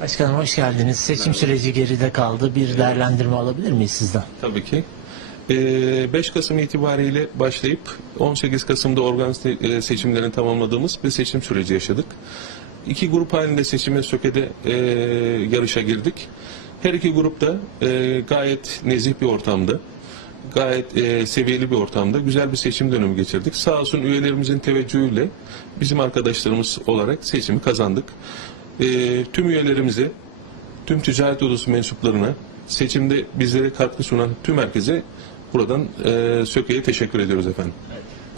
Başkanım hoş geldiniz. Seçim süreci geride kaldı. Bir değerlendirme alabilir miyiz sizden? Tabii ki. Ee, 5 Kasım itibariyle başlayıp 18 Kasım'da organ e, seçimlerini tamamladığımız bir seçim süreci yaşadık. İki grup halinde seçime Söke'de e, yarışa girdik. Her iki grup da e, gayet nezih bir ortamda, gayet e, seviyeli bir ortamda güzel bir seçim dönemi geçirdik. Sağ olsun üyelerimizin teveccühüyle bizim arkadaşlarımız olarak seçimi kazandık. E, tüm üyelerimize, tüm ticaret odası mensuplarına, seçimde bizlere katkı sunan tüm herkese buradan e, Söke'ye teşekkür ediyoruz efendim.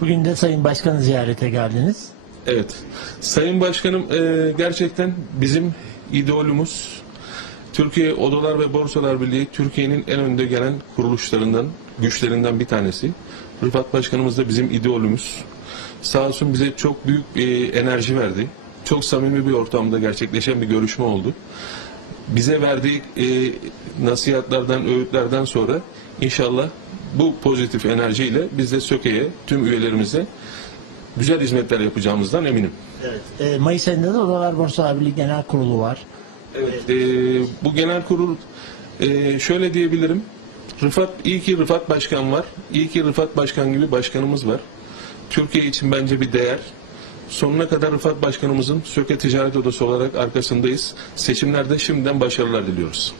Bugün de Sayın Başkan'ı ziyarete geldiniz. Evet. Sayın Başkanım e, gerçekten bizim idolümüz Türkiye Odalar ve Borsalar Birliği Türkiye'nin en önde gelen kuruluşlarından, güçlerinden bir tanesi. Rıfat Başkanımız da bizim idolümüz. Sağ olsun bize çok büyük bir enerji verdi. Çok samimi bir ortamda gerçekleşen bir görüşme oldu. Bize verdiği e, nasihatlerden, öğütlerden sonra inşallah bu pozitif enerjiyle biz de Söke'ye, tüm üyelerimize güzel hizmetler yapacağımızdan eminim. Evet. Mayıs ayında da Odalar Borsalar Birliği Genel Kurulu var. Evet. e, bu genel kurul e, şöyle diyebilirim. Rıfat, iyi ki Rıfat Başkan var. İyi ki Rıfat Başkan gibi başkanımız var. Türkiye için bence bir değer. Sonuna kadar Rıfat Başkanımızın Söke Ticaret Odası olarak arkasındayız. Seçimlerde şimdiden başarılar diliyoruz.